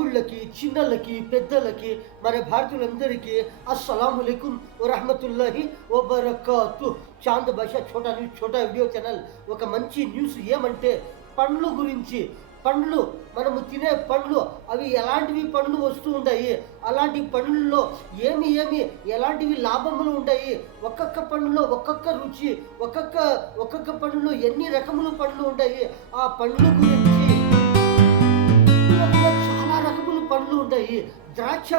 తమ్ముళ్ళకి, చిన్నలకి, పెద్దలకి, మన భారతీయులందరికీ అస్సలాముఅలైకుం వరహమతుల్లాహి వబరకాతు. Chand Basha Chota news Chota video channel. ఒక మంచి న్యూస్ ఏమంటే పండ్లు గురించి. పండ్లు, మనము తినే పండ్లు, అవి ఎలాంటివి పండ్లు వస్తూ ఉంటాయి, అలాంటి పండ్లలో ఏమి ఎలాంటివి లాభములు ఉంటాయి, ఒక్కొక్క పండ్లలో ఒక్కొక్క రుచి, ఒక్కొక్క పండ్లలో ఎన్ని రకములు పండ్లు ఉంటాయి, ఆ పండ్లు గురించి. చాలా రకములు పండ్లు ఉంటాయి. ద్రాక్ష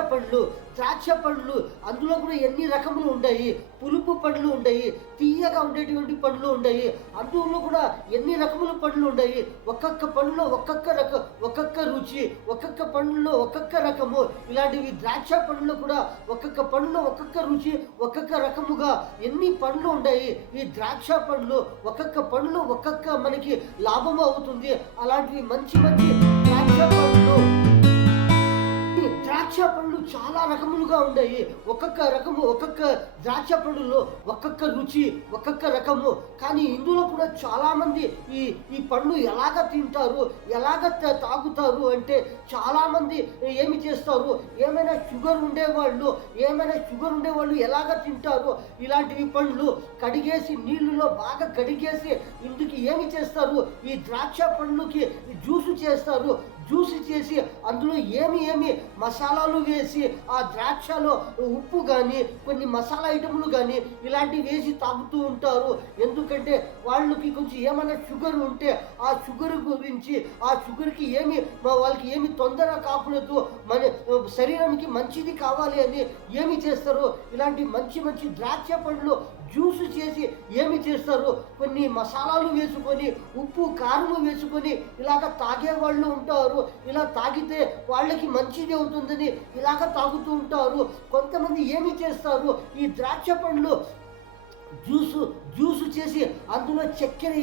పండ్లు అందులో కూడా ఎన్ని రకములు ఉంటాయి. పులుపు పండ్లు ఉంటాయి, తీయగా ఉండేటువంటి పండ్లు ఉంటాయి, అందులో కూడా ఎన్ని రకముల పండ్లు ఉంటాయి. ఒక్కొక్క పండ్లో ఒక్కొక్క రుచి, ఒక్కొక్క పండ్లో ఒక్కొక్క రకము. ఇలాంటివి ద్రాక్ష పండ్లు కూడా ఒక్కొక్క పండ్లో ఒక్కొక్క రుచి, ఒక్కొక్క రకముగా ఎన్ని పండ్లు ఉంటాయి. ఈ ద్రాక్ష పండ్లు ఒక్కొక్క పండ్లు ఒక్కొక్క మనకి లాభము అవుతుంది. అలాంటివి మంచి ద్రాక్ష పండ్లు చాలా రకములుగా ఉన్నాయి. ఒక్కొక్క ద్రాక్ష పండులో ఒక్కొక్క రుచి, ఒక్కొక్క రకము. కానీ ఇందులో కూడా చాలామంది ఈ పండ్లు ఎలాగ తింటారు, ఎలాగ తాగుతారు అంటే, చాలామంది ఏమి చేస్తారు, ఏమైనా షుగర్ ఉండేవాళ్ళు ఎలాగ తింటారు. ఇలాంటివి పండ్లు కడిగేసి, నీళ్ళలో బాగా కడిగేసి, ఇందుకు ఏమి చేస్తారు, ఈ ద్రాక్ష పండ్లుకి జ్యూసు చేస్తారు. జ్యూస్ చేసి అందులో ఏమి మసాలాలు వేసి, ఆ ద్రాక్షలో ఉప్పు కానీ, కొన్ని మసాలా ఐటములు కానీ ఇలాంటివి వేసి తాగుతూ ఉంటారు. ఎందుకంటే వాళ్ళకి కొంచెం ఏమైనా షుగర్ ఉంటే, ఆ షుగర్ గురించి, ఆ షుగర్కి వాళ్ళకి ఏమి తొందర కాకూడదు, మన శరీరానికి మంచిది కావాలి అని ఏమి చేస్తారు, ఇలాంటి మంచి ద్రాక్ష పండ్లు జ్యూస్ చేసి ఏమి చేస్తారు, కొన్ని మసాలాలు వేసుకొని, ఉప్పు కారము వేసుకొని ఇలాగ తాగే వాళ్ళు ఉంటారు. ఇలా తాగితే వాళ్ళకి మంచిది అవుతుందని ఇలాగ తాగుతూ ఉంటారు. కొంతమంది ఏమి చేస్తారు, ఈ ద్రాక్ష పండ్లు జ్యూసు చేసి అందులో చక్కెర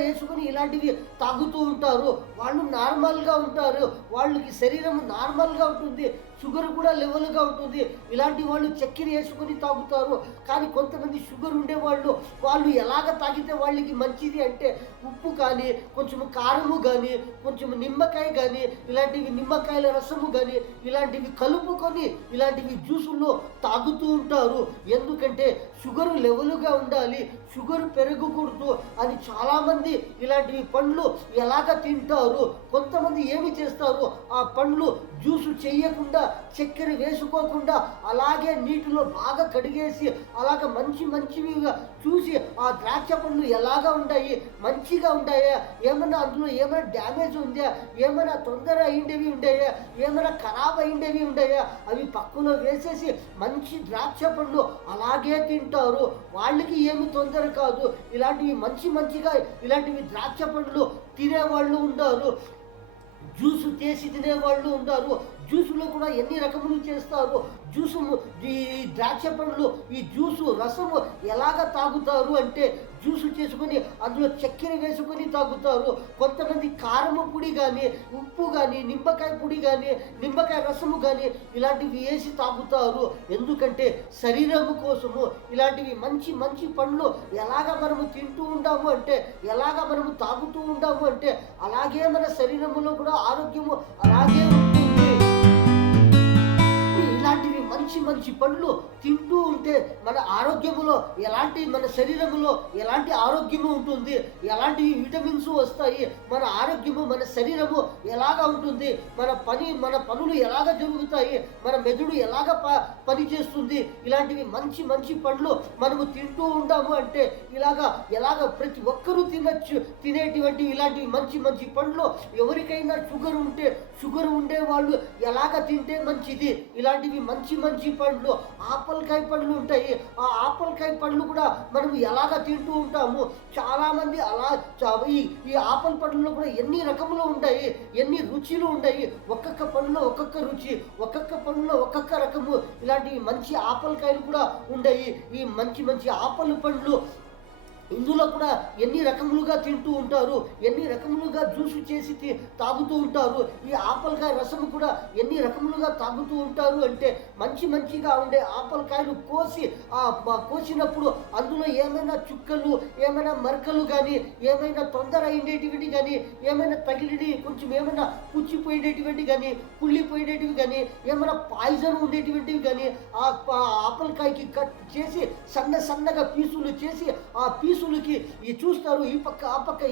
వేసుకొని ఇలాంటివి తాగుతూ ఉంటారు. వాళ్ళు నార్మల్గా ఉంటారు, వాళ్ళకి శరీరం నార్మల్గా ఉంటుంది, షుగర్ కూడా లెవెల్గా ఉంటుంది. ఇలాంటి వాళ్ళు చక్కెర వేసుకొని తాగుతారు. కానీ కొంతమంది షుగర్ ఉండేవాళ్ళు, వాళ్ళు ఎలాగ తాగితే వాళ్ళకి మంచిది అంటే, ఉప్పు కానీ, కొంచెం కారము కానీ, కొంచెం నిమ్మకాయ కానీ, ఇలాంటివి నిమ్మకాయల రసము కానీ ఇలాంటివి కలుపుకొని ఇలాంటివి జ్యూసుల్లో తాగుతూ ఉంటారు. ఎందుకంటే షుగర్ లెవెల్గా ఉండాలి, షుగర్ పెరగకూడదు అని చాలామంది ఇలాంటివి పండ్లు ఎలాగ తింటారు. కొంతమంది ఏమి చేస్తారు, ఆ పండ్లు జ్యూసు చేయకుండా, చక్కెర వేసుకోకుండా అలాగే నీటిలో బాగా కడిగేసి, అలాగ మంచివిగా చూసి ఆ ద్రాక్ష పండ్లు ఎలాగా ఉంటాయి, మంచిగా ఉంటాయా, ఏమైనా అందులో ఏమైనా డ్యామేజ్ ఉందా, ఏమైనా తొందర అయిండేవి ఉంటాయా, ఏమైనా ఖరాబ్ అయిండేవి ఉంటాయా, అవి పక్కలో వేసేసి మంచి ద్రాక్ష పండ్లు అలాగే తింటారు. వాళ్ళకి ఏమి తొందర కాదు. ఇలాంటివి మంచిగా ఇలాంటివి ద్రాక్ష పండ్లు తినేవాళ్ళు ఉంటారు, జ్యూసు చేసి తినేవాళ్ళు ఉంటారు. జ్యూసులో కూడా ఎన్ని రకములు చేస్తారు. ఈ ద్రాక్ష పండ్లు ఈ జ్యూసు రసము ఎలాగ తాగుతారు అంటే, జ్యూసు చేసుకొని అందులో చక్కెర వేసుకొని తాగుతారు. కొంతమంది కారము పొడి కానీ, ఉప్పు కానీ, నిమ్మకాయ పొడి కానీ, నిమ్మకాయ రసము కానీ ఇలాంటివి వేసి తాగుతారు. ఎందుకంటే శరీరము కోసము ఇలాంటివి మంచి పండ్లు ఎలాగ మనము తింటూ ఉంటాము అంటే, ఎలాగ మనము తాగుతూ ఉంటాము అంటే, అలాగే మన శరీరంలో కూడా ఆరోగ్యము అలాగే ఉంటుంది. ఇలాంటివి మంచి పండ్లు తింటూ ఉంటే మన ఆరోగ్యములో మన శరీరములో ఎలాంటి ఆరోగ్యము ఉంటుంది, ఎలాంటి విటమిన్స్ వస్తాయి, మన ఆరోగ్యము, మన శరీరము ఎలాగా ఉంటుంది, మన పనులు ఎలాగ జరుగుతాయి, మన మెదడు ఎలాగ పనిచేస్తుంది. ఇలాంటివి మంచి పండ్లు మనము తింటూ ఉంటాము అంటే, ఎలాగ ప్రతి ఒక్కరూ తినేటువంటి ఇలాంటివి మంచి పండ్లు. ఎవరికైనా షుగర్ ఉండే వాళ్ళు ఎలాగ తింటే మంచిది. ఇలాంటివి మంచి పండ్లు, ఆపల్కాయ పండ్లు ఉంటాయి. ఆ ఆపల్కాయ పండ్లు కూడా మనం ఎలాగ తింటూ ఉంటాము. చాలామంది ఈ ఆపల్ పండ్లలో కూడా ఎన్ని రకములు ఉంటాయి, ఎన్ని రుచులు ఉంటాయి. ఒక్కొక్క పండ్లో ఒక్కొక్క రుచి, ఒక్కొక్క పండ్లో ఒక్కొక్క రకము. ఇలాంటివి మంచి ఆపల్కాయలు కూడా ఉంటాయి. ఈ మంచి ఆపల్ పండ్లు ఇందులో కూడా ఎన్ని రకములుగా తింటూ ఉంటారు, ఎన్ని రకములుగా జ్యూసు చేసి తాగుతూ ఉంటారు. ఈ ఆపల్కాయ రసము కూడా ఎన్ని రకములుగా తాగుతూ ఉంటారు అంటే, మంచిగా ఉండే ఆపల్కాయలు కోసినప్పుడు అందులో ఏమైనా చుక్కలు, ఏమైనా మరకలు కానీ, ఏమైనా తొందర అయ్యేటివి కానీ, ఏమైనా తగిలిడి కొంచెం ఏమైనా పుచ్చిపోయేటివి కానీ, కుళ్ళిపోయేటివి కానీ, ఏమైనా పాయిజన్ ఉండేటువంటివి కానీ ఆపల్కాయకి కట్ చేసి సన్నగా పీసులు చేసి ఆ పీసులకి చూస్తారు. ఈ పక్క ఆ పక్క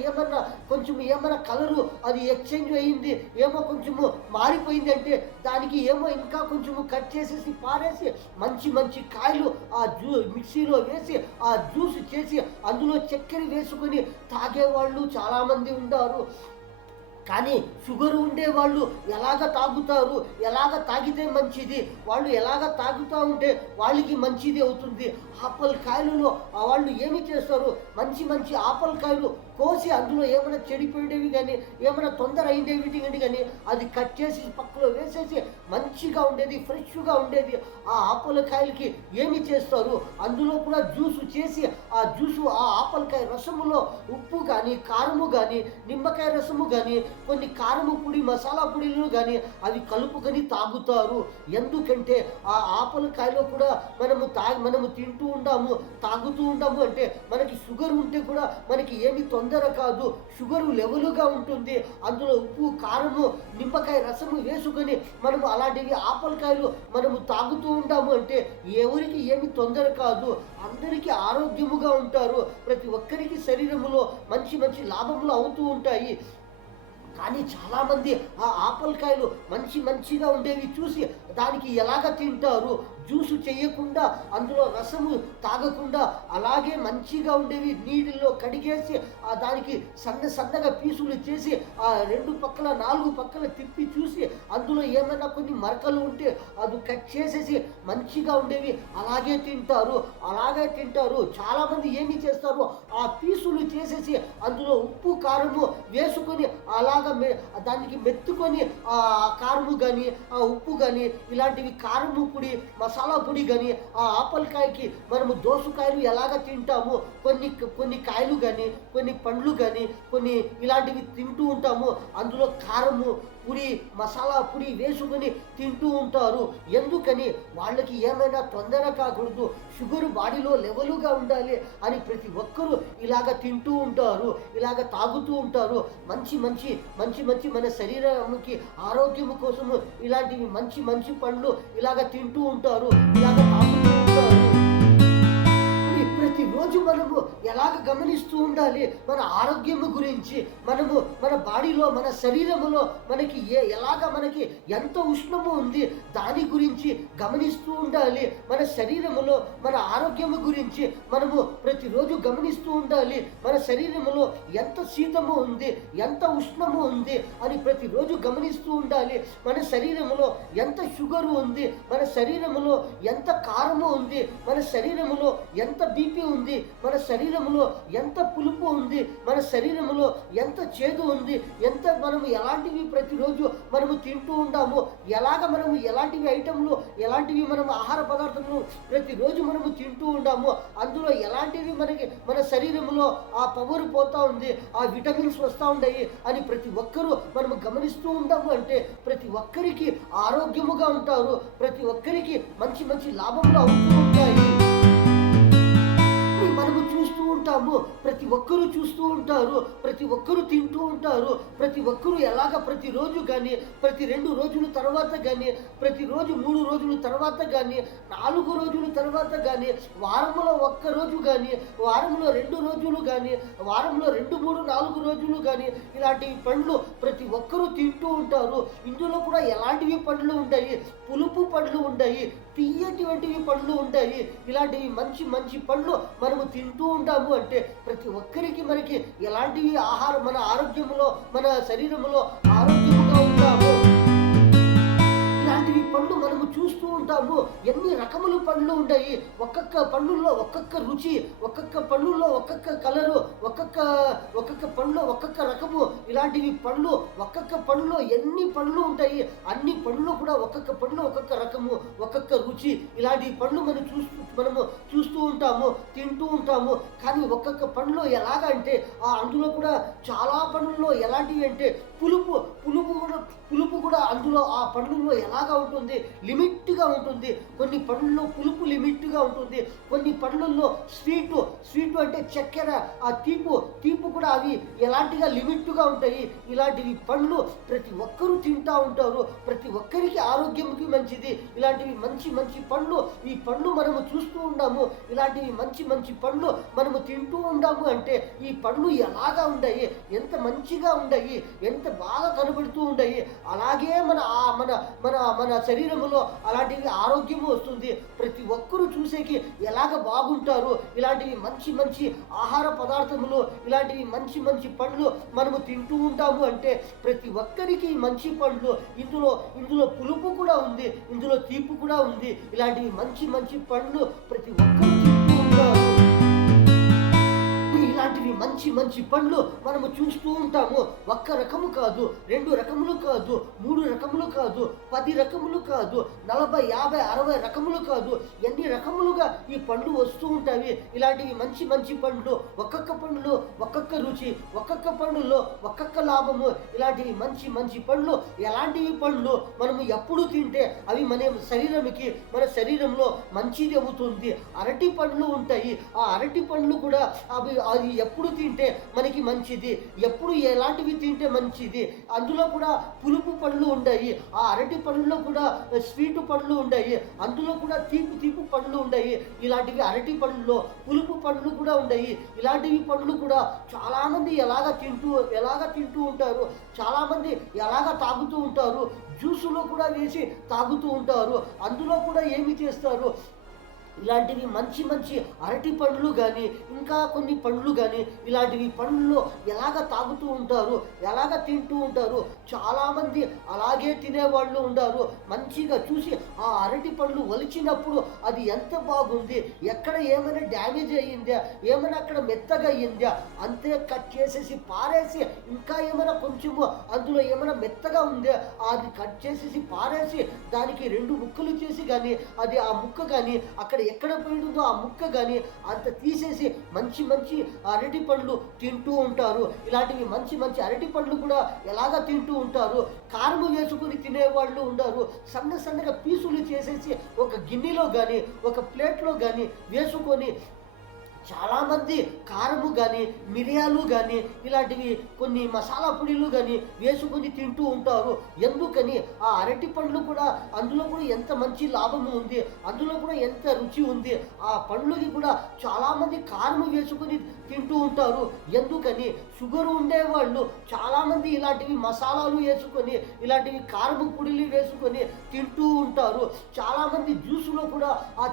ఏమన్నా కలరు అది ఎక్స్చేంజ్ అయ్యింది, ఏమో కొంచెము మారిపోయింది అంటే దానికి ఏమో ఇంకా కొంచెము కట్ చేసేసి పారేసి మంచి కాయలు మిక్సీలో వేసి ఆ జ్యూస్ చేసి అందులో చక్కెర వేసుకొని తాగేవాళ్ళు చాలామంది ఉంటారు. కానీ షుగర్ ఉండేవాళ్ళు ఎలాగ తాగుతారు, ఎలాగ తాగితే మంచిది, వాళ్ళు ఎలాగ తాగుతూ ఉంటే వాళ్ళకి మంచిది అవుతుంది. ఆపల్కాయలలో వాళ్ళు ఏమి చేస్తారు, మంచి ఆపల్కాయలు కోసి అందులో ఏమైనా చెడిపోయేవి కానీ, ఏమైనా తొందర అయిండేవి కానీ అది కట్ చేసి పక్కలో వేసేసి మంచిగా ఉండేది, ఫ్రెష్గా ఉండేది ఆ ఆపల్కాయలకి ఏమి చేస్తారు, అందులో కూడా జ్యూసు చేసి ఆ ఆపల్కాయ రసములో ఉప్పు కానీ, కారము కానీ, నిమ్మకాయ రసము కానీ, కొన్ని కారము పొడి, మసాలా పొడిలు కానీ అవి కలుపుకొని తాగుతారు. ఎందుకంటే ఆ ఆపల్కాయలో కూడా మనము తింటూ ఉంటాము, తాగుతూ ఉంటాము అంటే మనకి షుగర్ ఉంటే కూడా మనకి ఏమి తొందర కాదు, షుగరు లెవెలుగా ఉంటుంది. అందులో ఉప్పు, కారము, నిమ్మకాయ రసము వేసుకొని మనము అలాంటివి ఆపల్కాయలు మనము తాగుతూ ఉంటాము అంటే ఎవరికి ఏమి తొందర కాదు, అందరికీ ఆరోగ్యముగా ఉంటారు. ప్రతి ఒక్కరికి శరీరములో మంచి లాభములు అవుతూ ఉంటాయి. కానీ చాలామంది ఆ ఆపల్కాయలు మంచిగా ఉండేవి చూసి దానికి ఎలాగ తింటారు, జ్యూసు చేయకుండా, అందులో రసము తాగకుండా అలాగే మంచిగా ఉండేవి నీటిల్లో కడిగేసి దానికి సన్నగా పీసులు చేసి ఆ 2 పక్కల 4 పక్కల తిప్పి చూసి అందులో ఏమైనా కొన్ని మరకలు ఉంటే అది కట్ చేసేసి మంచిగా ఉండేవి అలాగే తింటారు. చాలామంది ఏమి చేస్తారు, ఆ పీసులు చేసేసి అందులో ఉప్పు, కారము వేసుకొని దానికి మెత్తుకొని ఆ కారము కానీ, ఆ ఉప్పు కానీ, ఇలాంటివి కారము పొడి, మసాలా పొడి కానీ ఆ ఆపల్కాయకి మనము దోసకాయలు ఎలాగ తింటాము, కొన్ని కాయలు కానీ, కొన్ని పండ్లు కానీ, కొన్ని ఇలాంటివి తింటూ ఉంటాము. అందులో కారము పొడి, మసాలా పొడి వేసుకొని తింటూ ఉంటారు. ఎందుకని వాళ్ళకి ఏమైనా తొందర కాకూడదు, షుగర్ బాడీలో లెవెలుగా ఉండాలి అని ప్రతి ఒక్కరూ ఇలాగ తింటూ ఉంటారు, ఇలాగ తాగుతూ ఉంటారు. మంచి మన శరీరానికి ఆరోగ్యము కోసము ఇలాంటివి మంచి పండ్లు ఇలాగ తింటూ ఉంటారు, ఇలాగ తాగుతూ ఉంటారు. ప్రతిరోజు మనము ఎలాగ గమనిస్తూ ఉండాలి మన ఆరోగ్యము గురించి, మన బాడీలో, మన శరీరములో మనకి ఎంత ఉష్ణము ఉంది దాని గురించి గమనిస్తూ ఉండాలి. మన శరీరములో మన ఆరోగ్యము గురించి మనము ప్రతిరోజు గమనిస్తూ ఉండాలి. మన శరీరములో ఎంత శీతము ఉంది, ఎంత ఉష్ణము ఉంది అని ప్రతిరోజు గమనిస్తూ ఉండాలి. మన శరీరములో ఎంత షుగరు ఉంది, మన శరీరములో ఎంత కారము ఉంది, మన శరీరములో ఎంత బీపీ ఉంది, మన శరీరంలో ఎంత పులుపు ఉంది, మన శరీరంలో ఎంత చేదు ఉంది, మనము ఎలాంటివి ప్రతిరోజు మనము తింటూ ఉంటాము, మనము ఎలాంటివి ఐటెంలు, ఎలాంటివి మనము ఆహార పదార్థములు ప్రతిరోజు మనము తింటూ ఉంటాము, అందులో ఎలాంటివి మన శరీరంలో ఆ పవర్ పోతా ఉంది, ఆ విటమిన్స్ వస్తూ ఉంటాయి అని ప్రతి ఒక్కరూ మనము గమనిస్తూ ఉంటాము అంటే ప్రతి ఒక్కరికి ఆరోగ్యముగా ఉంటారు, ప్రతి ఒక్కరికి మంచి లాభములు అవుతూ ఉంటాయి. మనము చూస్తూ ఉంటాము, ప్రతి ఒక్కరూ చూస్తూ ఉంటారు, ప్రతి ఒక్కరూ తింటూ ఉంటారు, ప్రతి ఒక్కరూ ఎలాగ ప్రతిరోజు కానీ, ప్రతి 2 రోజుల తర్వాత కానీ, ప్రతిరోజు 3 రోజుల తర్వాత కానీ, 4 రోజుల తర్వాత కానీ, వారంలో 1 రోజు కానీ, వారంలో 2 రోజులు కానీ, వారంలో 2, 3, 4 రోజులు కానీ ఇలాంటి పండ్లు ప్రతి ఒక్కరూ తింటూ ఉంటారు. ఇందులో కూడా ఎలాంటివి పండ్లు ఉంటాయి, పులుపు పండ్లు ఉంటాయి, తీయటివంటివి పండ్లు ఉంటాయి. ఇలాంటివి మంచి పండ్లు మనము తింటూ ఉంటాము అంటే ప్రతి ఒక్కరికి మనకి ఎలాంటివి మన ఆరోగ్యంలో, మన శరీరంలో ఆరోగ్యముగా ఉంటాము. ఇలాంటి ఇలాంటివి పండ్లు మనము చూస్తూ ఉంటాము. ఎన్ని రకములు పండ్లు ఉంటాయి. ఒక్కొక్క పండుల్లో ఒక్కొక్క రుచి, ఒక్కొక్క పండుల్లో ఒక్కొక్క కలరు, ఒక్కొక్క పండ్లో ఒక్కొక్క రకము. ఇలాంటివి పండ్లు, ఒక్కొక్క పండ్లో ఎన్ని పండ్లు ఉంటాయి. అన్ని పండ్లు కూడా ఒక్కొక్క పండ్లు ఒక్కొక్క రకము, ఒక్కొక్క రుచి. ఇలాంటి పండ్లు మనము చూస్తూ ఉంటాము, తింటూ ఉంటాము. కానీ ఒక్కొక్క పండ్లు ఎలాగంటే అందులో కూడా చాలా పండ్లలో ఎలాంటివి అంటే పులుపు కూడా అందులో ఆ పండ్లలో ఎలాగా ఉంటుంది, లిమిట్గా ఉంటుంది. కొన్ని పండ్లలో పులుపు లిమిట్గా ఉంటుంది. కొన్ని పండ్లలో స్వీటు అంటే చక్కెర, ఆ తీపు కూడా అవి ఎలాంటిగా లిమిట్గా ఉంటాయి. ఇలాంటివి పండ్లు ప్రతి ఒక్కరూ తింటూ ఉంటారు. ప్రతి ఒక్కరికి ఆరోగ్యంకి మంచిది. ఇలాంటివి మంచి పండ్లు, ఈ పండ్లు మనము చూస్తూ ఉన్నాము. ఇలాంటివి మంచి పండ్లు మనము తింటూ ఉన్నాము అంటే ఈ పండ్లు ఎలాగా ఉన్నాయి, ఎంత మంచిగా ఉన్నాయి, ఎంత బాగా కనబడుతూ ఉన్నాయి. అలాగే మన శరీరంలో అలాంటివి ఆరోగ్యము వస్తుంది. ప్రతి ఒక్కరూ చూసేకి ఎలాగ బాగుంటారు. ఇలాంటివి మంచి ఆహార పదార్థములు, ఇలాంటివి మంచి పండ్లు మనము తింటూ ఉంటాము అంటే ప్రతి ఒక్కరికి మంచి పండ్లు. ఇందులో పులుపు కూడా ఉంది, ఇందులో తీపి కూడా ఉంది. ఇలాంటివి మంచి పండ్లు ప్రతి ఒక్కరూ తింటూ ఉంటారు. ఇలాంటివి మంచి పండ్లు మనము చూస్తూ ఉంటాము. ఒక్క రకము కాదు, 2 రకములు కాదు, 3 రకములు కాదు, 10 రకములు కాదు, 40, 50, 60 రకములు కాదు. ఎన్ని రకములుగా ఈ పండ్లు వస్తూ ఉంటాయి. ఇలాంటివి మంచి పండ్లు, ఒక్కొక్క పండ్లు ఒక్కొక్క రుచి, ఒక్కొక్క పండ్లలో ఒక్కొక్క లాభము. ఇలాంటివి మంచి పండ్లు. ఎలాంటివి పండ్లు మనము ఎప్పుడు తింటే అవి మన శరీరంలో మంచిది అవుతుంది. అరటి పండ్లు ఉంటాయి. ఆ అరటి పండ్లు కూడా అది ఎప్పుడు తింటే మనకి మంచిది, ఎప్పుడు ఎలాంటివి తింటే మంచిది. అందులో కూడా పులుపు పండ్లు ఉన్నాయి. ఆ అరటి పండ్లలో కూడా స్వీటు పండ్లు ఉన్నాయి. అందులో కూడా తీపు పండ్లు ఉన్నాయి. ఇలాంటివి అరటి పండ్లలో పులుపు పండ్లు కూడా ఉన్నాయి. ఇలాంటివి పండ్లు కూడా చాలామంది ఎలాగ తింటూ ఉంటారు. చాలామంది ఎలాగ తాగుతూ ఉంటారు. జ్యూసులో కూడా వేసి తాగుతూ ఉంటారు. అందులో కూడా ఏమి చేస్తారు, ఇలాంటివి మంచి అరటి పండ్లు కానీ ఇంకా కొన్ని పండ్లు కానీ ఇలాంటివి పండ్లు ఎలాగ తాగుతూ ఉంటారు, ఎలాగ తింటూ ఉంటారు. చాలామంది అలాగే తినేవాళ్ళు ఉంటారు. మంచిగా చూసి ఆ అరటి పండ్లు ఒలిచినప్పుడు అది ఎంత బాగుంది, ఎక్కడ ఏమైనా డ్యామేజ్ అయ్యిందా, ఏమైనా అక్కడ మెత్తగా అయ్యిందా, అంతే కట్ చేసేసి పారేసి, ఇంకా ఏమైనా కొంచెము అందులో ఏమైనా మెత్తగా ఉందా అది కట్ చేసేసి పారేసి దానికి 2 ముక్కలు చేసి కానీ అది ఆ ముక్క కానీ అక్కడ ఎక్కడ పోయిందో ఆ ముక్క కానీ అంత తీసేసి మంచి అరటి పండ్లు తింటూ ఉంటారు. ఇలాంటివి మంచి అరటి పండ్లు కూడా ఎలాగ తింటూ ఉంటారు. కారము వేసుకుని తినేవాళ్ళు ఉంటారు. సన్నగా పీసులు చేసేసి ఒక గిన్నెలో కానీ ఒక ప్లేట్లో కానీ వేసుకొని చాలామంది కారము కానీ మిరియాలు కానీ ఇలాంటివి కొన్ని మసాలా పొడిలు కానీ వేసుకొని తింటూ ఉంటారు. ఎందుకని ఆ అరటి పండ్లు కూడా అందులో కూడా ఎంత మంచి లాభము ఉంది, అందులో కూడా ఎంత రుచి ఉంది. ఆ పండ్లకి కూడా చాలామంది కారము వేసుకొని తింటూ ఉంటారు. ఎందుకని షుగర్ ఉండేవాళ్ళు చాలామంది ఇలాంటివి మసాలాలు వేసుకొని ఇలాంటివి కారము పొడిలు వేసుకొని తింటూ ఉంటారు. చాలామంది జ్యూసులో కూడా ఆ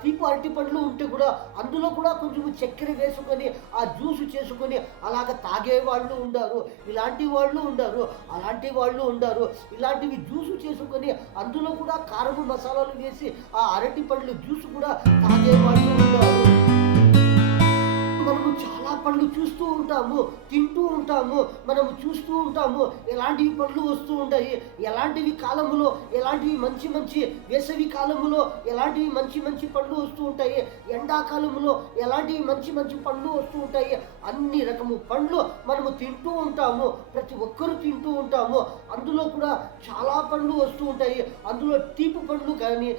తీపు అరటి పండ్లు ఉంటే కూడా అందులో కూడా కొంచెం చక్కెర వేసుకొని ఆ జ్యూస్ చేసుకొని అలాగ తాగేవాళ్ళు ఉండారు. ఇలాంటి వాళ్ళు ఉండారు, అలాంటి వాళ్ళు ఉండారు. ఇలాంటివి జ్యూసు చేసుకొని అందులో కూడా కారము మసాలాలు వేసి ఆ అరటి పండ్లు జ్యూస్ కూడా తాగేవాళ్ళు ఉండారు. మనము చాలా పండ్లు చూస్తూ ఉంటాము, తింటూ ఉంటాము, మనము చూస్తూ ఉంటాము. ఎలాంటివి పండ్లు వస్తూ ఉంటాయి, ఎలాంటివి కాలములో ఎలాంటివి మంచి వేసవి కాలములో ఎలాంటివి మంచి పండ్లు వస్తూ ఉంటాయి, ఎండాకాలంలో ఎలాంటివి మంచి పండ్లు వస్తూ ఉంటాయి. అన్ని రకము పండ్లు మనము తింటూ ఉంటాము. ప్రతి ఒక్కరూ తింటూ ఉంటాము. అందులో కూడా చాలా పండ్లు వస్తూ ఉంటాయి. అందులో తీపి పండ్లు కానీ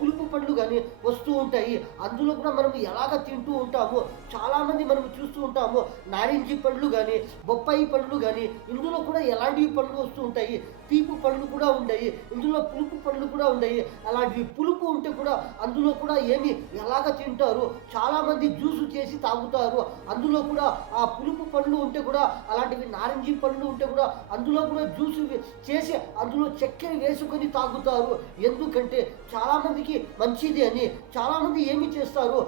పులుపు పండ్లు కానీ వస్తూ ఉంటాయి. అందులో కూడా మనం ఎలాగ తింటూ ఉంటాము. చాలామంది మనం చూస్తూ ఉంటాము. నారింజ పండ్లు కానీ బొప్పాయి పండ్లు కానీ ఇందులో కూడా ఎలాంటివి పండ్లు వస్తూ ఉంటాయి. తీపి పండ్లు కూడా ఉంటాయి, ఇందులో పులుపు పండ్లు కూడా ఉన్నాయి. అలాంటివి పులుపు ఉంటే కూడా అందులో కూడా ఏమి ఎలాగ తింటారు. చాలామంది జ్యూసు చేసి తాగుతారు. అందులో కూడా ఆ పులుపు పండ్లు ఉంటే కూడా అలాంటివి నారింజ పండ్లు ఉంటే కూడా అందులో కూడా జ్యూసు చేసి అందులో చక్కెర వేసుకొని తాగుతారు. ఎందుకంటే చాలామందికి మంచిది అని. చాలామంది ఏమి చేస్తారు,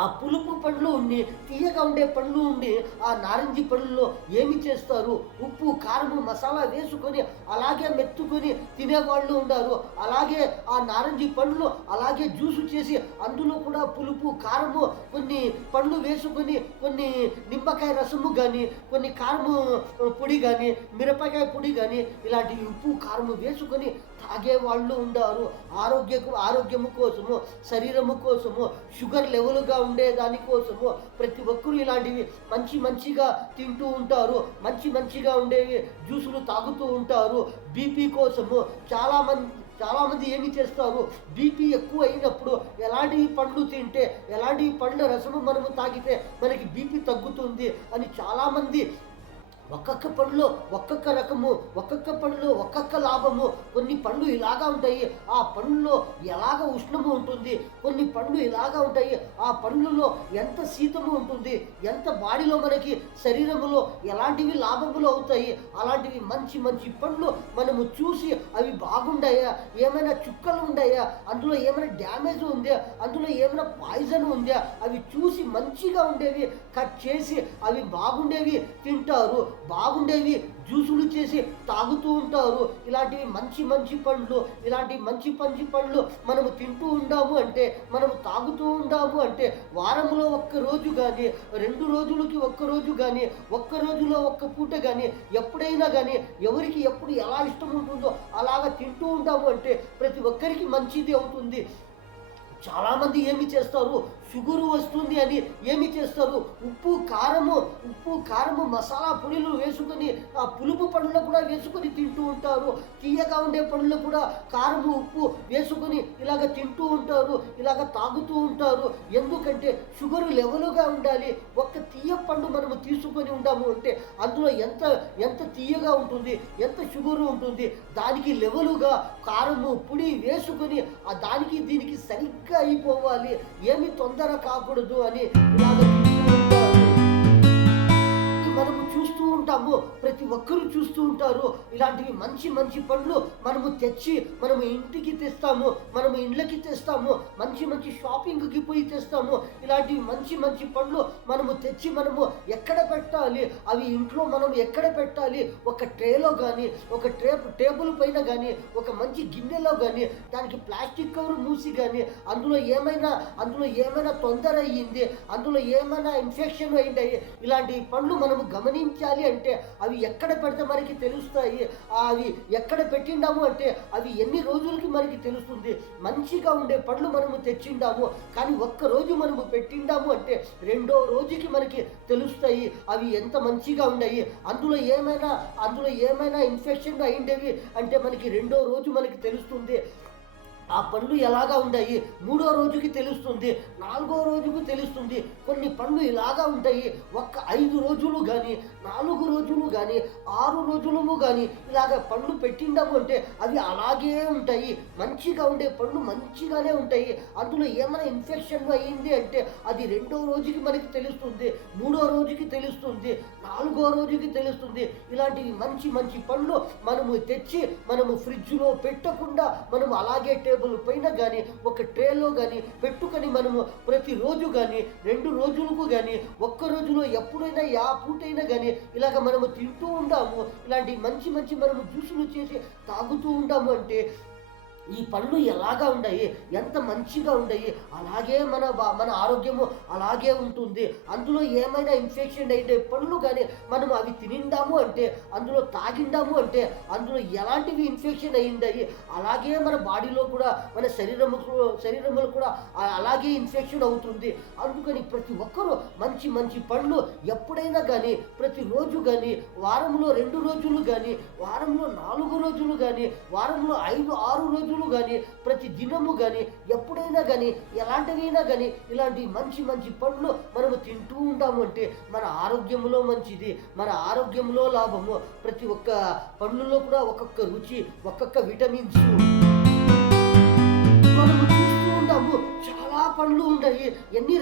ఆ పులుపు పండ్లు ఉండి తీయగా ఉండే పండ్లు ఉండి ఆ నారింజ పండ్లలో ఏమి చేస్తారు, ఉప్పు కారము మసాలా వేసుకొని అలాగే మెత్తుకొని తినేవాళ్ళు ఉన్నారు. అలాగే ఆ నారింజ పండ్లు అలాగే జ్యూసు చేసి అందులో కూడా పులుపు కారము కొన్ని పండ్లు వేసుకొని కొన్ని నిమ్మకాయ రసము కానీ కొన్ని కారము పొడి కానీ మిరపకాయ పొడి కానీ ఇలాంటి ఉప్పు కారము వేసుకొని తాగే వాళ్ళు ఉండారు. ఆరోగ్యము కోసము, శరీరము కోసము, షుగర్ లెవెల్గా ఉండే దానికోసము ప్రతి ఒక్కరు ఇలాంటివి మంచిగా తింటూ ఉంటారు. మంచిగా ఉండేవి జ్యూసులు తాగుతూ ఉంటారు. బీపీ కోసము చాలామంది ఏమి చేస్తారు, బీపీ ఎక్కువ అయినప్పుడు ఎలాంటి పండ్లు తింటే, ఎలాంటి పండ్ల రసము మనము తాగితే మనకి బీపీ తగ్గుతుంది అని చాలామంది ఒక్కొక్క పండులో ఒక్కొక్క రకము, ఒక్కొక్క పండులో ఒక్కొక్క లాభము. కొన్ని పండ్లు ఇలాగా ఉంటాయి, ఆ పండ్లలో ఎలాగ ఉష్ణము ఉంటుంది. కొన్ని పండ్లు ఇలాగా ఉంటాయి, ఆ పండ్లలో ఎంత శీతము ఉంటుంది, ఎంత బాడీలో మనకి శరీరములో ఎలాంటివి లాభములు అవుతాయి. అలాంటివి మంచి పండ్లు మనము చూసి అవి బాగుండాయా, ఏమైనా చుక్కలు ఉండాయా, అందులో ఏమైనా డ్యామేజ్ ఉందా, అందులో ఏమైనా పాయిజన్ ఉందా, అవి చూసి మంచిగా ఉండేవి కట్ చేసి అవి బాగుండేవి తింటారు. బాగుండేవి జ్యూసులు చేసి తాగుతూ ఉంటారు. ఇలాంటివి మంచి పండ్లు, ఇలాంటి మంచి పండ్లు మనము తింటూ ఉండాము అంటే, మనము తాగుతూ ఉండాము అంటే వారంలో ఒక్క రోజు కానీ, 2 రోజులకి ఒక్క రోజు కానీ, ఒక్క రోజులో ఒక్క పూట కానీ, ఎప్పుడైనా కానీ ఎవరికి ఎప్పుడు ఎలా ఇష్టం ఉంటుందో అలాగా తింటూ ఉంటాము అంటే ప్రతి ఒక్కరికి మంచిది అవుతుంది. చాలామంది ఏమి చేస్తారు, షుగరు వస్తుంది అని ఏమి చేస్తారు, ఉప్పు కారము మసాలా పొడిలు వేసుకొని ఆ పులుపు పండ్లు కూడా వేసుకొని తింటూ ఉంటారు. తీయగా ఉండే పండ్లు కూడా కారము ఉప్పు వేసుకొని ఇలాగ తింటూ ఉంటారు, ఇలాగ తాగుతూ ఉంటారు. ఎందుకంటే షుగరు లెవెల్గా ఉండాలి. ఒక్క తీయ పండు మనము తీసుకొని ఉండాము అంటే అందులో ఎంత తీయగా ఉంటుంది, ఎంత షుగరు ఉంటుంది, దానికి లెవెలుగా కారము పొడి వేసుకొని ఆ దానికి దీనికి సరిగ్గా అయిపోవాలి, ఏమి తొందర కాకూడదు అని ఇలాగ మనము చూస్తూ ఉంటాము. ప్రతి ఒక్కరూ చూస్తూ ఉంటారు. ఇలాంటివి మంచి పండ్లు మనము తెచ్చి మనము ఇంటికి తెస్తాము, మనము ఇండ్లకి తెస్తాము, మంచి షాపింగ్కి పోయి తెస్తాము. ఇలాంటివి మంచి పండ్లు మనము తెచ్చి మనము ఎక్కడ పెట్టాలి, అవి ఇంట్లో మనం ఎక్కడ పెట్టాలి, ఒక ట్రేలో కానీ, ఒక టేబుల్ పైన కానీ, ఒక మంచి గిన్నెలో కానీ, దానికి ప్లాస్టిక్ కవర్ మూసి కానీ అందులో ఏమైనా తొందర అయ్యింది, అందులో ఏమైనా ఇన్ఫెక్షన్ అయింది, ఇలాంటి పండ్లు మనము గమనించాలి అంటే అవి ఎక్కడ పెడితే మనకి తెలుస్తాయి. అవి ఎక్కడ పెట్టిండాము అంటే అవి ఎన్ని రోజులకి మనకి తెలుస్తుంది. మంచిగా ఉండే పండ్లు మనము తెచ్చిండాము కానీ ఒక్కరోజు మనము పెట్టిండాము అంటే 2వ రోజుకి మనకి తెలుస్తాయి అవి ఎంత మంచిగా ఉన్నాయి. అందులో ఏమైనా ఇన్ఫెక్షన్ అయిండేవి అంటే మనకి 2వ రోజు మనకి తెలుస్తుంది. ఆ పండ్లు ఎలాగా ఉన్నాయి 3వ రోజుకి తెలుస్తుంది, 4వ రోజుకు తెలుస్తుంది. కొన్ని పండ్లు ఇలాగా ఉంటాయి, ఒక్క 5 రోజులు కానీ, 4 రోజులు కానీ, 6 రోజులు కానీ ఇలాగ పండ్లు పెట్టిండాము అంటే అవి అలాగే ఉంటాయి. మంచిగా ఉండే పండ్లు మంచిగానే ఉంటాయి. అందులో ఏమైనా ఇన్ఫెక్షన్ అయ్యింది అంటే అది 2వ రోజుకి మనకి తెలుస్తుంది, 3వ రోజుకి తెలుస్తుంది, 4వ రోజుకి తెలుస్తుంది. ఇలాంటివి మంచి పండ్లు మనము తెచ్చి మనము ఫ్రిడ్జ్లో పెట్టకుండా మనము అలాగే టేబుల్ పైన కానీ ఒక ట్రేలో కానీ పెట్టుకొని మనము ప్రతిరోజు కానీ 2 రోజులకు కానీ ఒక్క రోజులో ఎప్పుడైనా పూటైనా కానీ ఇలాగ మనము తింటూ ఉంటాము. ఇలాంటి మంచి మనము జ్యూసులు చేసి తాగుతూ ఉంటాము అంటే ఈ పండ్లు ఎలాగా ఉన్నాయి, ఎంత మంచిగా ఉన్నాయి, అలాగే మన ఆరోగ్యము అలాగే ఉంటుంది. అందులో ఏమైనా ఇన్ఫెక్షన్ అయితే పండ్లు కానీ మనం అవి తినిండాము అంటే, అందులో తాగిండాము అంటే అందులో ఎలాంటివి ఇన్ఫెక్షన్ అయ్యిందాయి అలాగే మన బాడీలో కూడా మన శరీరములో కూడా అలాగే ఇన్ఫెక్షన్ అవుతుంది. అందుకని ప్రతి ఒక్కరూ మంచి పండ్లు ఎప్పుడైనా కానీ, ప్రతిరోజు కానీ, వారంలో 2 రోజులు కానీ, వారంలో 4 రోజులు కానీ, వారంలో 5-6 రోజులు కానీ, ప్రతి దినము కానీ, ఎప్పుడైనా కానీ, ఎలాంటివైనా కానీ ఇలాంటి మంచి పండ్లు మనము తింటూ ఉంటాము అంటే మన ఆరోగ్యంలో మంచిది, మన ఆరోగ్యంలో లాభము. ప్రతి ఒక్క పండ్లలో కూడా ఒక్కొక్క రుచి, ఒక్కొక్క విటమిన్స్ మనము చూస్తూ ఉన్నాము, చాలా పండ్లు ఉన్నాయి. ఎన్ని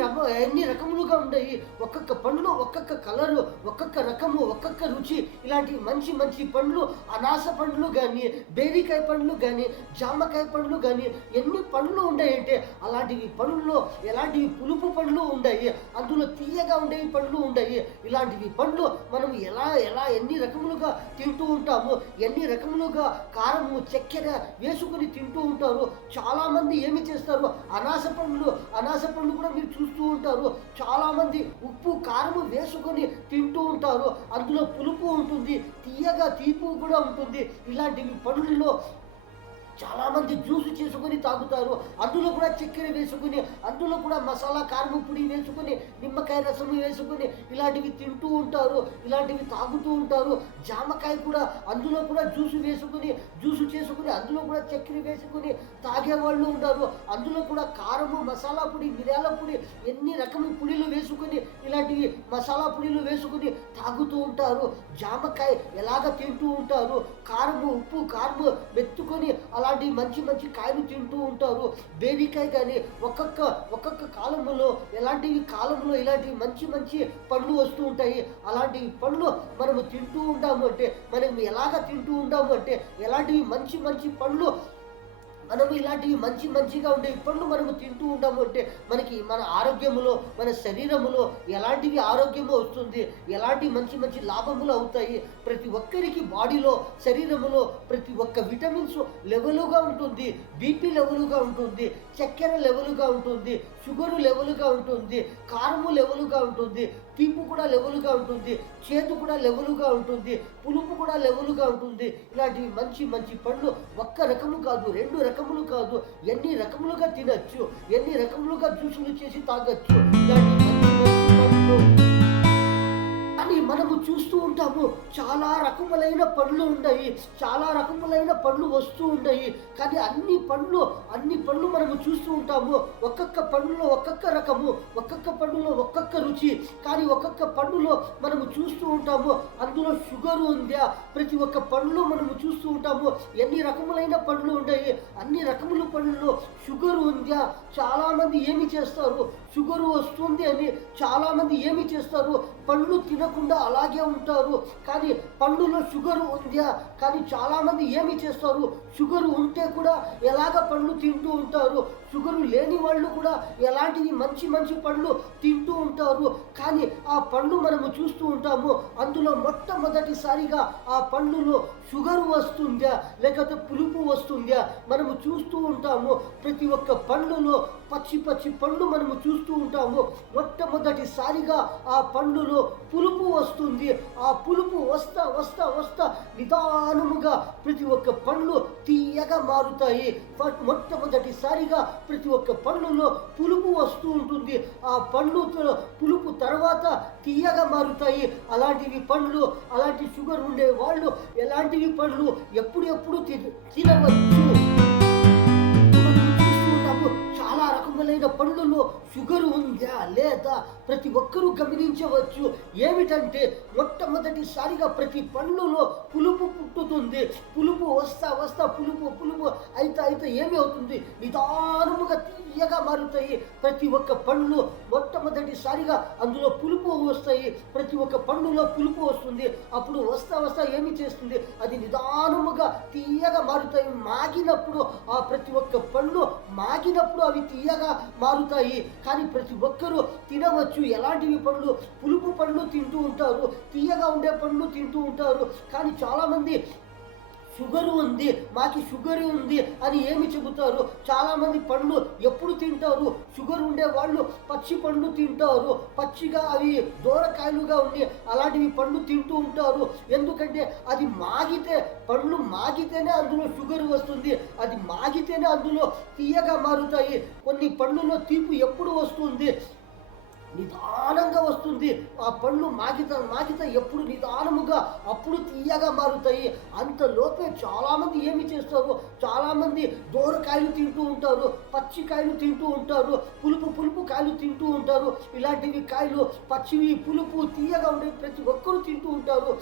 రకములుగా ఉన్నాయి. ఒక్కొక్క పండ్లు ఒక్కొక్క కలరు, ఒక్కొక్క రకము, ఒక్కొక్క రుచి. ఇలాంటి మంచి మంచి పండ్లు, అనాస పండ్లు కానీ, బేరికాయ పండ్లు కానీ, జామకాయ పండ్లు కానీ, ఎన్ని పండ్లు ఉన్నాయంటే అలాంటివి పండ్లలో ఎలాంటివి పులుపు పండ్లు ఉన్నాయి, అందులో తీయగా ఉండేవి పండ్లు ఉన్నాయి. ఇలాంటివి పండ్లు మనం ఎలా ఎలా ఎన్ని రకములుగా తింటూ ఉంటాము, ఎన్ని రకములుగా కారము చక్కెర వేసుకుని తింటూ ఉంటారు. చాలామంది ఏమి చేస్తారు, అనాస పండ్లు కూడా మీరు చూస్తూ ఉంటారు. చాలామంది ఉప్పు కారము వేసుకొని తింటూ ఉంటారు. అందులో పులుపు ఉంటుంది, తీయగా తీపి కూడా ఉంటుంది. ఇలాంటివి పండ్లలో చాలామంది జ్యూస్ చేసుకొని తాగుతారు. అందులో కూడా చక్కెర వేసుకుని, అందులో కూడా మసాలా కారం పొడి వేసుకొని, నిమ్మకాయ రసం వేసుకొని ఇలాంటివి తింటూ ఉంటారు, ఇలాంటివి తాగుతూ ఉంటారు. జామకాయ కూడా అందులో కూడా జ్యూస్ చేసుకుని అందులో కూడా చక్కెర వేసుకొని తాగేవాళ్ళు ఉంటారు. అందులో కూడా కారము, మసాలా పొడి, మిరియాల పొడి, ఎన్ని రకము పొడిలు వేసుకొని ఇలాంటివి మసాలా పొడిలు వేసుకుని తాగుతూ ఉంటారు. జామకాయ ఎలాగ తింటూ ఉంటారు, ఉప్పు కారము మెత్తుకొని అలాంటి మంచి మంచి కాయలు తింటూ ఉంటారు. బేరికాయ కానీ ఒక్కొక్క కాలంలో ఇలాంటివి మంచి మంచి పండ్లు వస్తూ ఉంటాయి. అలాంటి పండ్లు మనము తింటూ ఉంటాము అంటే, మనం ఎలాగ తింటూ ఉంటాము అంటే, ఎలాంటివి మంచి మంచి పండ్లు మనము ఇలాంటివి మంచిగా ఉండే పండ్లు మనము తింటూ ఉంటాము అంటే మనకి మన ఆరోగ్యములో, మన శరీరములో ఎలాంటివి ఆరోగ్యము వస్తుంది, ఎలాంటి మంచి లాభములు అవుతాయి. ప్రతి ఒక్కరికి బాడీలో, శరీరములో ప్రతి ఒక్క విటమిన్స్ లెవెలుగా ఉంటుంది. బీపీ లెవెలుగా ఉంటుంది, చక్కెర లెవెలుగా ఉంటుంది, షుగరు లెవెలుగా ఉంటుంది, కారము లెవెలుగా ఉంటుంది, తీపు కూడా లెవెలుగా ఉంటుంది, చేదు కూడా లెవెలుగా ఉంటుంది, పులుపు కూడా లెవెలుగా ఉంటుంది. ఇలాంటివి మంచి పండ్లు ఒక్క రకము కాదు, 2 రకములు కాదు, ఎన్ని రకములుగా తినచ్చు, ఎన్ని రకములుగా జ్యూసులు చేసి తాగొచ్చు. ఇలాంటి మంచి పండ్లు అని మనము చూస్తూ ఉంటాము. చాలా రకములైన పండ్లు ఉన్నాయి, చాలా రకములైన పండ్లు వస్తూ ఉంటాయి. కానీ అన్ని పండ్లు మనము చూస్తూ ఉంటాము. ఒక్కొక్క పండులో ఒక్కొక్క రకము, ఒక్కొక్క పండులో ఒక్కొక్క రుచి. కానీ ఒక్కొక్క పండులో మనము చూస్తూ ఉంటాము అందులో షుగర్ ఉందా. ప్రతి ఒక్క పండ్లు మనము చూస్తూ ఉంటాము. ఎన్ని రకములైన పండ్లు ఉన్నాయి, అన్ని రకముల పండ్లలో షుగర్ ఉందా. చాలామంది ఏమి చేస్తారు, షుగరు వస్తుంది అని చాలామంది ఏమి చేస్తారు, పండ్లు తినకుండా అలాగే ఉంటారు. కానీ పండ్లులో షుగర్ ఉందా. కానీ చాలామంది ఏమి చేస్తారు, షుగర్ ఉంటే కూడా ఎలాగ పండ్లు తింటూ ఉంటారు. షుగరు లేని వాళ్ళు కూడా ఎలాంటివి మంచి పండ్లు తింటూ ఉంటారు. కానీ ఆ పండ్లు మనము చూస్తూ ఉంటాము, అందులో మొట్టమొదటిసారిగా ఆ పండ్లులో షుగర్ వస్తుందా లేకపోతే పులుపు వస్తుందా మనము చూస్తూ ఉంటాము. ప్రతి ఒక్క పండ్లులో పచ్చి పండ్లు మనము చూస్తూ ఉంటాము. మొట్టమొదటిసారిగా ఆ పండ్లులో పులుపు వస్తుంది. ఆ పులుపు వస్తా నిదానముగా ప్రతి ఒక్క పండ్లు తీయగా మారుతాయి. మొట్టమొదటిసారిగా ప్రతి ఒక్క పండ్లులో పులుపు వస్తూ ఉంటుంది. ఆ పండ్లు పులుపు తర్వాత తీయగా మారుతాయి. అలాంటి షుగర్ ఉండే వాళ్ళు ఎలాంటివి పండ్లు ఎప్పుడు తినవచ్చు. చాలా రకములైన పండ్లలో షుగర్ ఉందా లేదా ప్రతి ఒక్కరూ గమనించవచ్చు. ఏమిటంటే మొట్టమొదటిసారిగా ప్రతి పండ్లలో పులుపు పుట్టుతుంది. పులుపు వస్తా పులుపు అయితే ఏమి అవుతుంది, నిదానముగా తీయగా మారుతాయి. ప్రతి ఒక్క పండ్లు మొట్టమొదటిసారిగా అందులో పులుపు వస్తాయి. ప్రతి ఒక్క పండులో పులుపు వస్తుంది. అప్పుడు వస్తా ఏమి చేస్తుంది, అది నిదానముగా తీయగా మారుతాయి. ఆ ప్రతి ఒక్క పండ్లు మాగినప్పుడు అవి తీయగా మారుతాయి. కానీ ప్రతి ఒక్కరూ తినవచ్చు. ఎలాంటివి పండ్లు, పులుపు పండ్లు తింటూ ఉంటారు, తీయగా ఉండే పండ్లు తింటూ ఉంటారు. కానీ చాలామంది మాకు షుగర్ ఉంది అని ఏమి చెబుతారు. చాలామంది పండ్లు ఎప్పుడు తింటారు, షుగర్ ఉండే వాళ్ళు పచ్చి పండ్లు తింటారు. పచ్చిగా అవి దూరకాయలుగా ఉండి అలాంటివి పండ్లు తింటూ ఉంటారు. ఎందుకంటే అది పండ్లు మాగితేనే అందులో షుగర్ వస్తుంది, అది మాగితేనే అందులో తీయగా మారుతాయి. కొన్ని పండ్లలో తీపి ఎప్పుడు వస్తుంది, నిదానంగా వస్తుంది. ఆ పండ్లు మాగిత ఎప్పుడు నిదానముగా అప్పుడు తీయగా మారుతాయి. అంతలోపే చాలామంది ఏమి చేస్తారు, చాలామంది దూరకాయలు తింటూ ఉంటారు, పచ్చికాయలు తింటూ ఉంటారు, పులుపు కాయలు తింటూ ఉంటారు. ఇలాంటివి కాయలు పచ్చివి, పులుపు, తీయగా ఉండే ప్రతి ఒక్కరూ తింటూ ఉంటారు.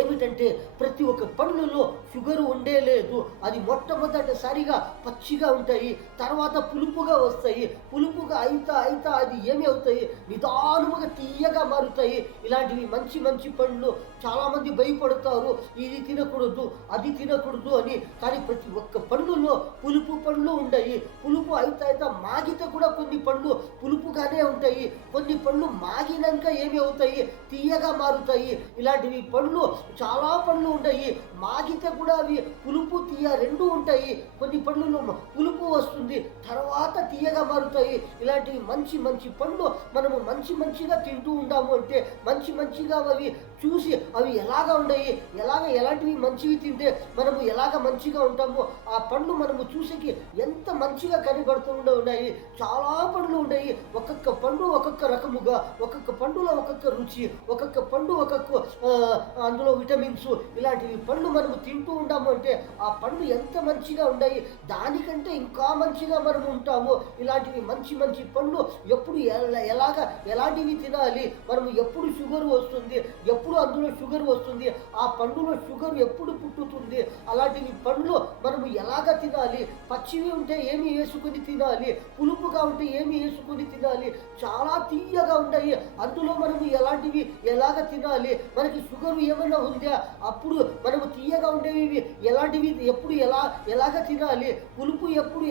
ఏమిటంటే ప్రతి ఒక్క పండ్లలో షుగరు ఉండే లేదు. అది మొట్టమొదటిసారిగా పచ్చిగా ఉంటాయి, తర్వాత పులుపుగా వస్తాయి. పులుపుగా అయితా అయితా అది ఏమి అవుతాయి, నిదానముగా తీయగా మారుతాయి. ఇలాంటివి మంచి మంచి పండ్లు. చాలామంది భయపడతారు, ఇది తినకూడదు అది తినకూడదు అని. కానీ ప్రతి ఒక్క పండ్లలో పులుపు పండ్లు ఉంటాయి. పులుపు అయితా అయితా మాగితే కూడా కొన్ని పండ్లు పులుపుగానే ఉంటాయి. కొన్ని పండ్లు మాగినాక ఏమి అవుతాయి, తీయగా మారుతాయి. ఇలాంటివి పండ్లు చాలా పండ్లు ఉంటాయి. మాగితే కూడా అవి పులుపు తీయ రెండు ఉంటాయి. కొన్ని పండ్లలో పులుపు వస్తుంది, తర్వాత తీయగా మారుతాయి. ఇలాంటివి మంచి మంచి పండ్లు మనము మంచి మంచిగా తింటూ ఉంటాము అంటే మంచి మంచిగా అవి చూసి అవి ఎలాగా ఉన్నాయి, ఎలాంటివి మంచివి తింటే మనము ఎలాగ మంచిగా ఉంటామో ఆ పండ్లు మనము చూసేకి ఎంత మంచిగా కనబడుతూ ఉన్నాయి. చాలా పండ్లు ఉన్నాయి. ఒక్కొక్క పండు ఒక్కొక్క రకముగా, ఒక్కొక్క పండులో ఒక్కొక్క రుచి, ఒక్కొక్క పండు ఒక్కొక్క అందులో విటమిన్స్. ఇలాంటివి పండ్లు మనము తింటూ ఉంటాము అంటే ఆ పండ్లు ఎంత మంచిగా ఉన్నాయి, దానికంటే ఇంకా మంచిగా మనము ఉంటాము. ఇలాంటివి మంచి మంచి పండ్లు ఎప్పుడు ఎలాంటివి తినాలి, మనము ఎప్పుడు షుగర్ వస్తుంది, ఎప్పుడు అందులో షుగర్ వస్తుంది, ఆ పండులో షుగర్ ఎప్పుడు పుట్టుతుంది, అలాంటివి పండ్లు మనము ఎలాగ తినాలి, పచ్చివి ఉంటే ఏమి వేసుకుని తినాలి, పులుపుగా ఉంటే ఏమి వేసుకుని తినాలి, చాలా తీయగా ఉన్నాయి, అందులో మనము ఎలాగ తినాలి, మనకి షుగర్ ఏమైనా ఉందా, అప్పుడు మనము తీయగా ఉండేవి ఎలాంటివి ఎప్పుడు ఎలాగ తినాలి, పులుపు ఎప్పుడు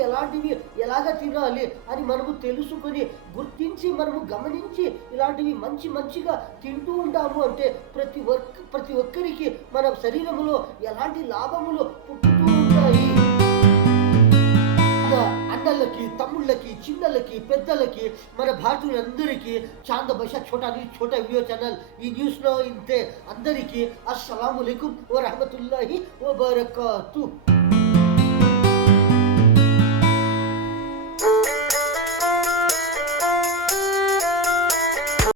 ఎలాగ తినాలి అని మనము తెలుసుకొని గుర్తించి మనము గమనించి ఇలాంటివి మంచిగా తింటూ ఉంటాము అంటే ప్రతి ఒక్కరికి మన శరీరంలో ఎలాంటి లాభములు పుట్టుతూ ఉంటాయి. అన్నలకి, తమ్ముళ్ళకి, చిన్నలకి, పెద్దలకి, మన భారతీయులందరికీ చాంద భాష छोटा वीडियो ఛానల్ ఈ న్యూస్లో ఇంతే. అందరికీ అస్సలాము అలైకుం వ రహమతుల్లాహి వ బరకాతుహ్.